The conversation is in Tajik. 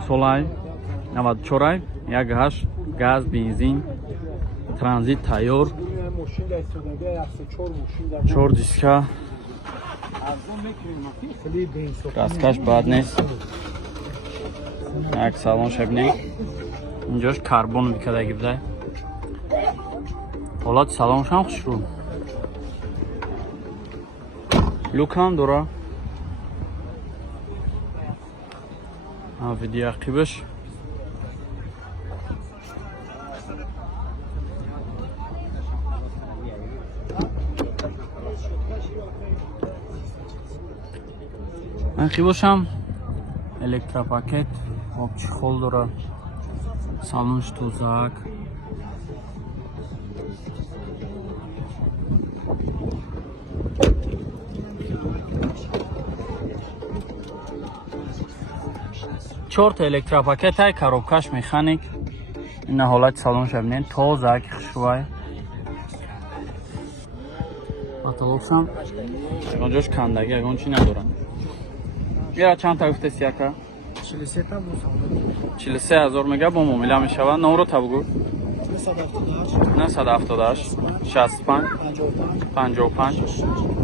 солай 94 18 газ бензин транзит тайёр 4 диска дасткаш бад нест як салон шабинем инҷош карбон бикадаги буда ҳолати салоншам хушрӯ люкам дора видео ақибаш ақибашам электропакет обчихол дора салонш тозак чорта электропакет ай коробкаш механик ина ҳолати салонш бинед тозак хушрӯай потолокшам онҷош кандаги ягон чи надорам ира чанд та гуфтеси яка 43 000 мега бо муомила мешавад номро табгӯ 978 65 55